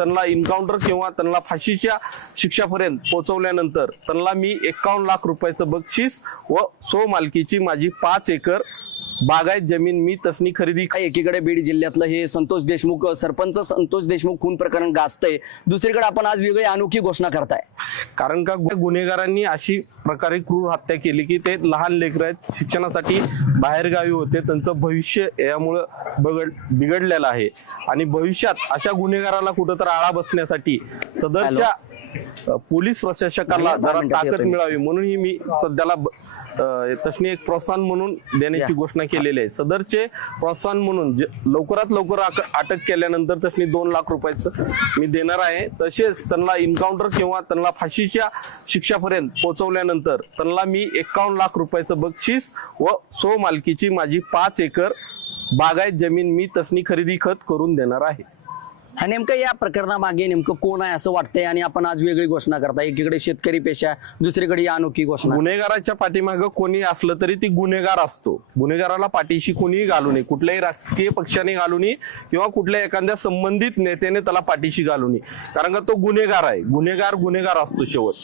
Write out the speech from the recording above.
त्यांना इन्काउंटर किंवा त्यांना फाशीच्या शिक्षापर्यंत पोहोचवल्यानंतर त्यांना मी एकावन्न लाख रुपयाचं बक्षीस व सो मालकीची माझी पाच एकर बागायत जमीन मी तसनी खरेदी काय एकीकडे बीड जिल्ह्यातलं हे संतोष देशमुख सरपंच संतोष देशमुख खून प्रकरण गाजतंय. दुसरीकडे आपण आज वेगळी अनोखी घोषणा करताय. कारण का गुन्हेगारांनी अशी प्रकारे क्रूर हत्या केली की ते लहान लेकर आहेत शिक्षणासाठी बाहेरगावी होते त्यांचं भविष्य यामुळं बगड बिघडलेलं आहे. आणि भविष्यात अशा गुन्हेगाराला कुठं तर आळा बसण्यासाठी सदरच्या पोलीस प्रशासकाला जरा ताकद. मिळावी म्हणून ही मी सध्याला तसनी एक प्रोत्साहन म्हणून देण्याची. घोषणा केलेली आहे सदरचे प्रोत्साहन म्हणून लवकरात लवकर अटक केल्यानंतर तसनी दोन लाख रुपयाचं मी देणार आहे तसेच त्यांना इन्काउंटर किंवा त्यांना फाशीच्या शिक्षापर्यंत पोहोचवल्यानंतर त्यांना मी एकावन्न लाख रुपयाचं बक्षीस व सो मालकीची माझी पाच एकर बागायत जमीन मी तसनी खरेदी खत करून देणार आहे हा नेमकं या प्रकरणामागे नेमकं कोण आहे असं वाटतंय? आणि आपण आज वेगळी घोषणा करताय. एकीकडे शेतकरी पेशा दुसरीकडे या अनोखी घोषणा. गुन्हेगाराच्या पाठीमागं कोणी असलं तरी ती गुन्हेगार असतो. गुन्हेगाराला पाठीशी कोणीही घालू नये. कुठल्याही राजकीय पक्षाने घालू नये किंवा कुठल्या एखाद्या संबंधित नेत्याने त्याला पाठीशी घालू नये. कारण का तो गुन्हेगार आहे. गुन्हेगार गुन्हेगार असतो शेवट.